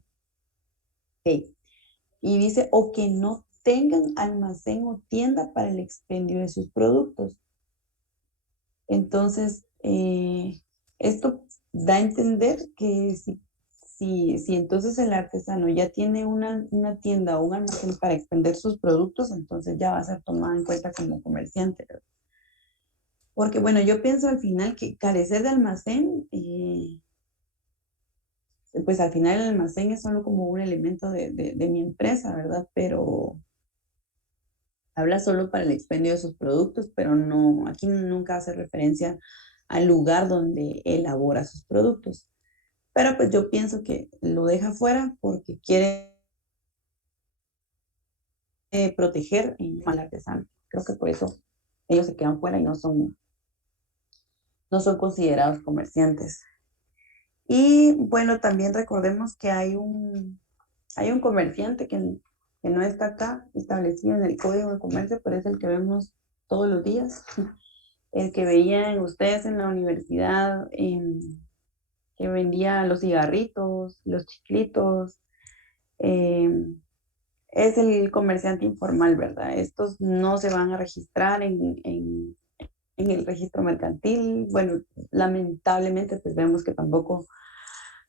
Okay. Y dice, o que no tengan almacén o tienda para el expendio de sus productos. Entonces, esto da a entender que si entonces el artesano ya tiene una tienda o un almacén para expender sus productos, entonces ya va a ser tomado en cuenta como comerciante, ¿verdad? Porque bueno, yo pienso al final que carecer de almacén, pues al final el almacén es solo como un elemento de mi empresa, ¿verdad? Pero habla solo para el expendio de sus productos, pero no, aquí nunca hace referencia al lugar donde elabora sus productos. Pero pues yo pienso que lo deja fuera porque quiere proteger al artesano. Creo que por eso ellos se quedan fuera y no son considerados comerciantes. Y bueno, también recordemos que hay un comerciante que no está acá establecido en el Código de Comercio, pero es el que vemos todos los días, el que veían ustedes en la universidad, que vendía los cigarritos, los chiclitos, es el comerciante informal, ¿verdad? Estos no se van a registrar en el registro mercantil. Bueno, lamentablemente pues vemos que tampoco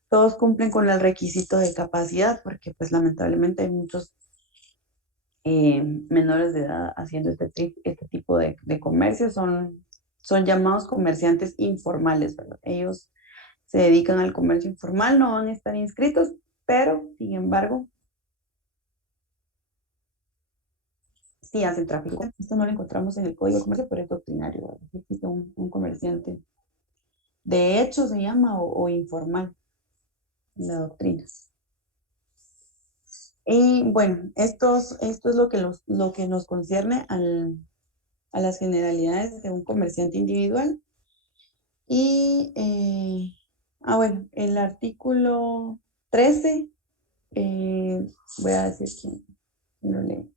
todos cumplen con el requisito de capacidad, porque pues lamentablemente hay muchos menores de edad haciendo este tipo de comercio. Son llamados comerciantes informales, ¿verdad? Ellos se dedican al comercio informal, no van a estar inscritos, pero sin embargo, sí hacen tráfico. Esto no lo encontramos en el Código de Comercio, pero es doctrinario, ¿verdad? Sí existe un comerciante de hecho se llama o informal en la doctrina. Y bueno, esto es lo que nos concierne a las generalidades de un comerciante individual. Y, bueno, el artículo 13, voy a decir quién lo lee.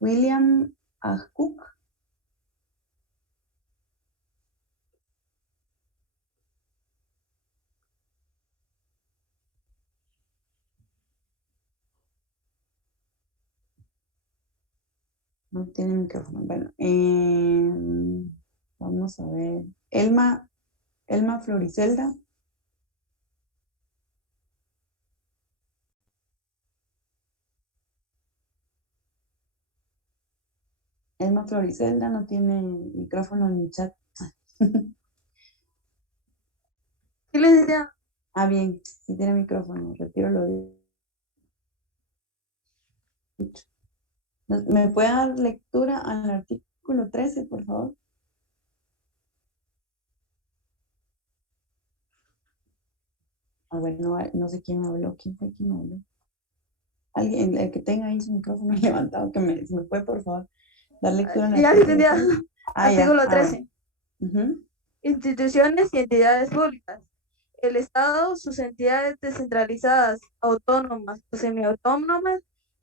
William A. Cook. No tiene micrófono. Bueno, vamos a ver. Elma Floricelda. Elma Floricelda no tiene micrófono en el chat. Sí, licenciada. Ah, bien, sí tiene micrófono. Retiro lo dicho. ¿Me puede dar lectura al artículo 13, por favor? Ah, bueno, no sé quién habló. ¿Quién fue quien habló? Alguien, el que tenga ahí su micrófono levantado, si me puede, por favor, dar lectura al Ya, artículo licenciada. 13. Ah, ya. Artículo Ah, 13. bueno. Ujú. Instituciones y entidades públicas. El Estado, sus entidades descentralizadas, autónomas o semiautónomas,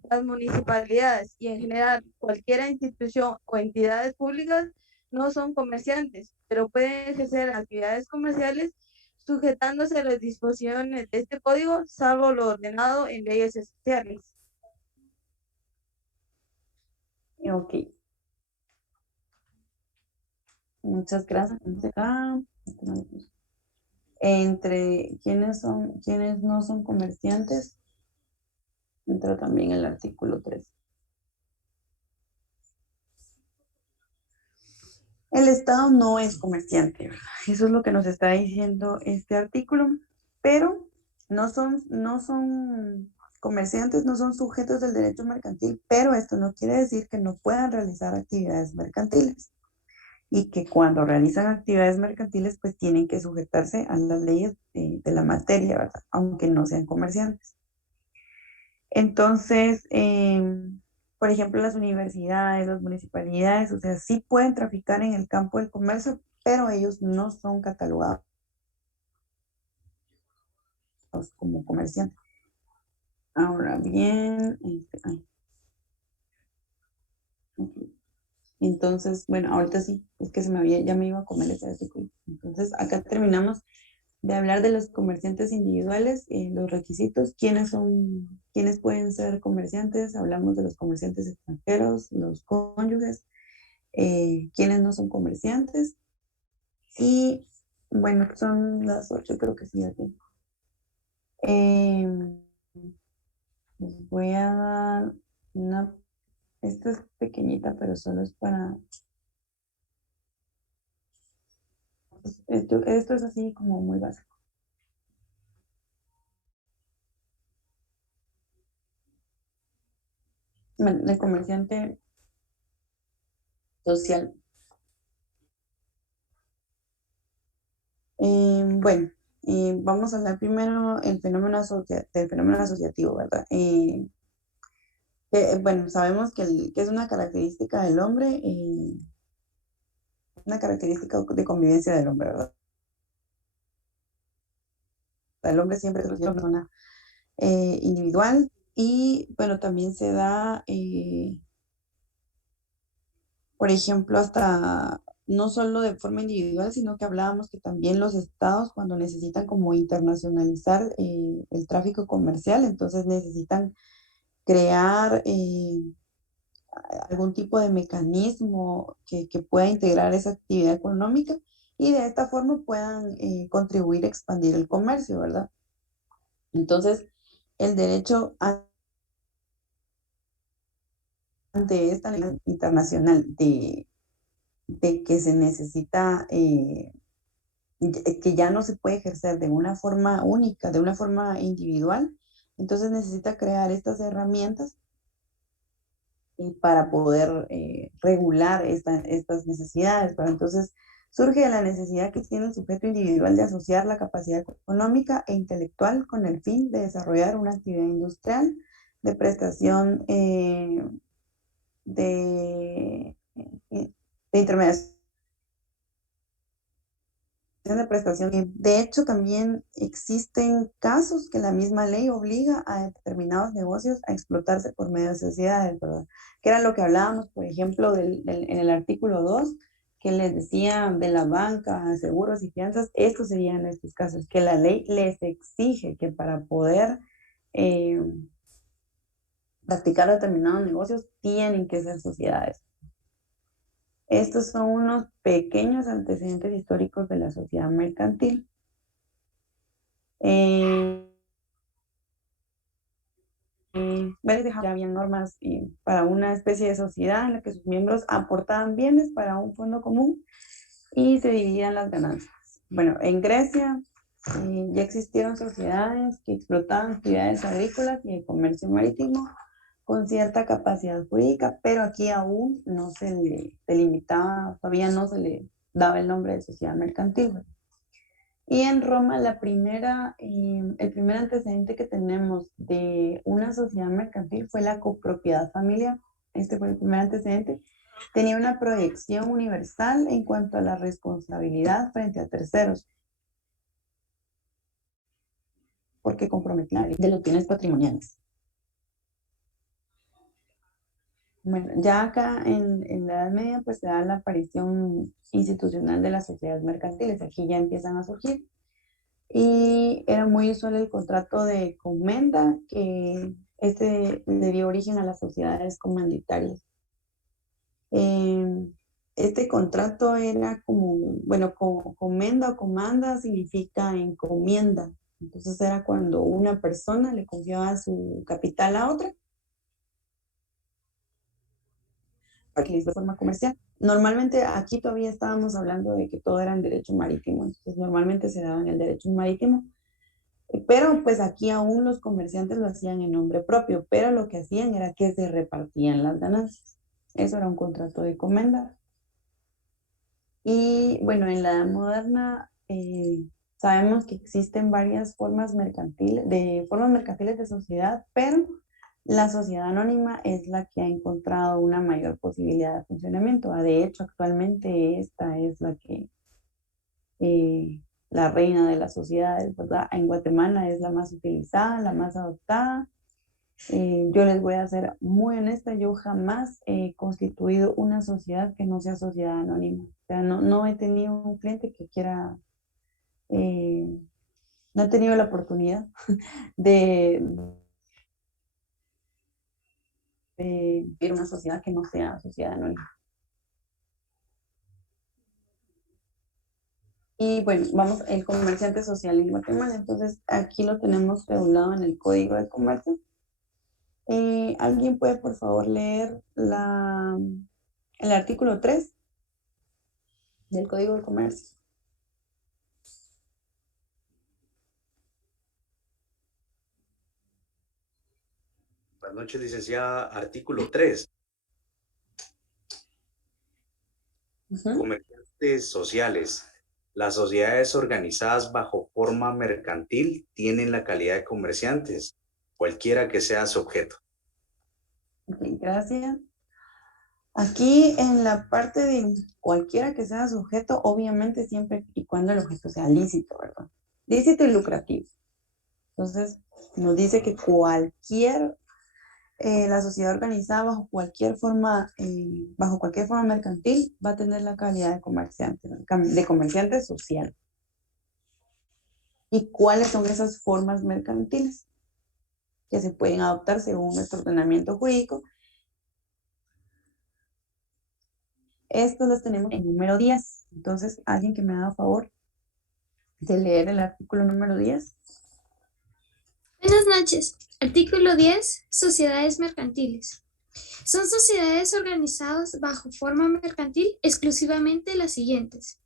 las municipalidades y en general cualquier institución o entidades públicas no son comerciantes, pero pueden ejercer actividades comerciales sujetándose a las disposiciones de este código, salvo lo ordenado en leyes especiales. Ok. Muchas gracias. Entre quienes no son comerciantes, entra también el artículo 13. El Estado no es comerciante, ¿verdad? Eso es lo que nos está diciendo este artículo, pero no son comerciantes, no son sujetos del derecho mercantil, pero esto no quiere decir que no puedan realizar actividades mercantiles y que cuando realizan actividades mercantiles pues tienen que sujetarse a las leyes de la materia, ¿verdad? Aunque no sean comerciantes. Entonces, por ejemplo, las universidades, las municipalidades, o sea, sí pueden traficar en el campo del comercio, pero ellos no son catalogados como comerciantes. Ahora bien, ok. Entonces, bueno, ahorita sí, es que ya me iba a comer ese artículo. Entonces, acá terminamos de hablar de los comerciantes individuales, los requisitos, quiénes pueden ser comerciantes, hablamos de los comerciantes extranjeros, los cónyuges, quiénes no son comerciantes, y bueno, son las 8, creo que sí ya tengo. Les voy a dar esta es pequeñita, pero solo es para, esto es así como muy básico. Bueno, el comerciante social. Bueno, vamos a hablar primero del fenómeno asociativo, ¿verdad? Bueno, sabemos que es una característica del hombre, una característica de convivencia del hombre, ¿verdad? El hombre siempre es una persona individual y, bueno, también se da, por ejemplo, hasta no solo de forma individual, sino que hablábamos que también los estados cuando necesitan como internacionalizar el tráfico comercial, entonces necesitan crear algún tipo de mecanismo que pueda integrar esa actividad económica y de esta forma puedan contribuir a expandir el comercio, ¿verdad? Entonces, el derecho ante esta ley internacional de que se necesita, que ya no se puede ejercer de una forma única, de una forma individual, entonces necesita crear estas herramientas para poder regular estas necesidades. Pero entonces surge la necesidad que tiene el sujeto individual de asociar la capacidad económica e intelectual con el fin de desarrollar una actividad industrial de prestación de intermediación de prestación. De hecho, también existen casos que la misma ley obliga a determinados negocios a explotarse por medio de sociedades, ¿verdad? Que era lo que hablábamos, por ejemplo, en el artículo 2, que les decía de la banca, seguros y fianzas. Estos serían estos casos, que la ley les exige que para poder practicar determinados negocios tienen que ser sociedades. Estos son unos pequeños antecedentes históricos de la sociedad mercantil. Ya había normas para una especie de sociedad en la que sus miembros aportaban bienes para un fondo común y se dividían las ganancias. Bueno, en Grecia ya existieron sociedades que explotaban actividades agrícolas y de comercio marítimo con cierta capacidad jurídica, pero aquí aún no se le delimitaba, todavía no se le daba el nombre de sociedad mercantil. Y en Roma, el primer antecedente que tenemos de una sociedad mercantil fue la copropiedad familiar. Este fue el primer antecedente. Tenía una proyección universal en cuanto a la responsabilidad frente a terceros, porque comprometía de los bienes patrimoniales. Bueno, ya acá en la Edad Media pues se da la aparición institucional de las sociedades mercantiles. Aquí ya empiezan a surgir. Y era muy usual el contrato de comenda, que le dio origen a las sociedades comanditarias. Este contrato era como, bueno, comenda o comanda significa encomienda. Entonces era cuando una persona le confiaba su capital a otra para que le hiciera de forma comercial. Normalmente aquí todavía estábamos hablando de que todo era en derecho marítimo, entonces normalmente se daba en el derecho marítimo, pero pues aquí aún los comerciantes lo hacían en nombre propio, pero lo que hacían era que se repartían las ganancias. Eso era un contrato de comenda. Y bueno, en la edad moderna sabemos que existen varias formas mercantiles de sociedad, pero la sociedad anónima es la que ha encontrado una mayor posibilidad de funcionamiento. De hecho, actualmente esta es la reina de las sociedades, ¿verdad? En Guatemala es la más utilizada, la más adoptada. Yo les voy a ser muy honesta, yo jamás he constituido una sociedad que no sea sociedad anónima. O sea, no he tenido un cliente que quiera, no he tenido la oportunidad de ver una sociedad que no sea sociedad anónima. Y bueno, vamos, el comerciante social en Guatemala. Entonces, aquí lo tenemos regulado en el Código de Comercio. ¿Alguien puede, por favor, leer el artículo 3 del Código de Comercio? Buenas noches, licenciada. Artículo 3. Comerciantes sociales. Las sociedades organizadas bajo forma mercantil tienen la calidad de comerciantes, cualquiera que sea su objeto. Ok, gracias. Aquí en la parte de cualquiera que sea su objeto, obviamente siempre y cuando el objeto sea lícito, ¿verdad? Lícito y lucrativo. Entonces, nos dice que la sociedad organizada bajo cualquier forma mercantil va a tener la calidad de comerciante social. ¿Y cuáles son esas formas mercantiles que se pueden adoptar según nuestro ordenamiento jurídico? estos los tenemos en número 10. Entonces, alguien que me haga favor de leer el artículo número 10. Buenas noches. Artículo 10. Sociedades mercantiles. Son sociedades organizadas bajo forma mercantil exclusivamente las siguientes.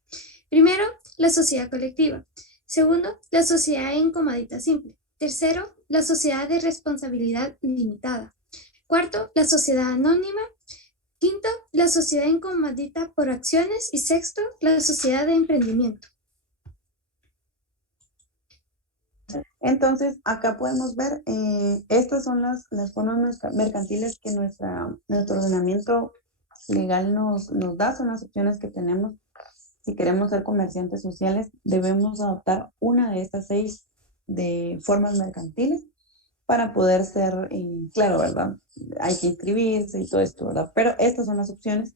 Primero, la sociedad colectiva. Segundo, la sociedad en comadita simple. Tercero, la sociedad de responsabilidad limitada. Cuarto, la sociedad anónima. Quinto, la sociedad en comadita por acciones. Y sexto, la sociedad de emprendimiento. Entonces, acá podemos ver, estas son las formas mercantiles que nuestro ordenamiento legal nos da, son las opciones que tenemos. Si queremos ser comerciantes sociales, debemos adoptar una de estas 6 de formas mercantiles para poder ser, claro, ¿verdad? Hay que inscribirse y todo esto, ¿verdad? Pero estas son las opciones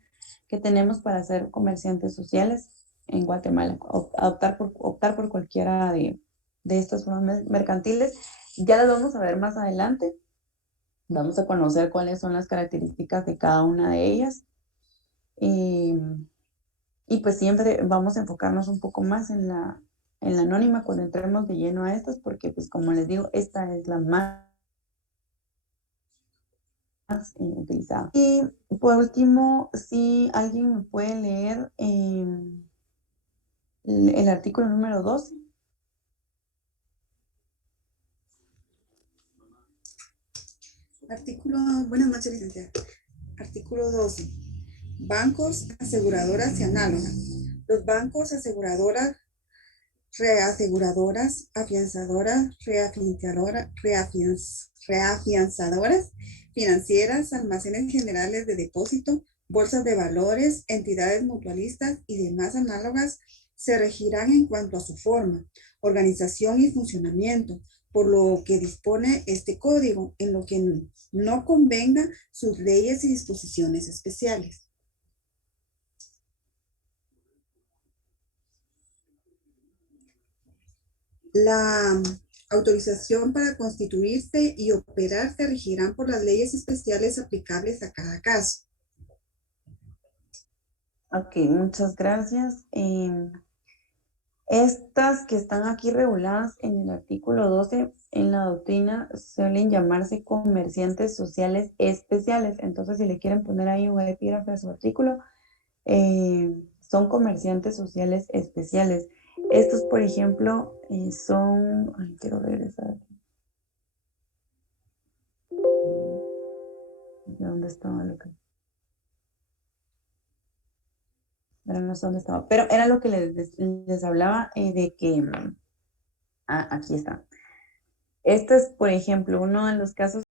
que tenemos para ser comerciantes sociales en Guatemala, optar por cualquiera de estas formas mercantiles. Ya las vamos a ver más adelante. Vamos a conocer cuáles son las características de cada una de ellas. Y pues siempre vamos a enfocarnos un poco más en la anónima cuando entremos de lleno a estas, porque pues como les digo, esta es la más utilizada. Y por último, si alguien me puede leer el artículo número 12. Buenas noches, licenciada. Artículo 12. Bancos, aseguradoras y análogas. Los bancos, aseguradoras, reaseguradoras, afianzadoras, reafianzadoras, financieras, almacenes generales de depósito, bolsas de valores, entidades mutualistas y demás análogas se regirán en cuanto a su forma, organización y funcionamiento, por lo que dispone este código, en lo que no convenga sus leyes y disposiciones especiales. La autorización para constituirse y operar se regirán por las leyes especiales aplicables a cada caso. Ok, muchas gracias. Estas que están aquí reguladas en el artículo 12, en la doctrina suelen llamarse comerciantes sociales especiales. Entonces, si le quieren poner ahí un epígrafe a su artículo, son comerciantes sociales especiales. Estos, por ejemplo, son... Ay, quiero regresar. ¿De dónde estaba lo que...? No sé dónde estaba, pero era lo que les hablaba de que... aquí está. Este es, por ejemplo, uno de los casos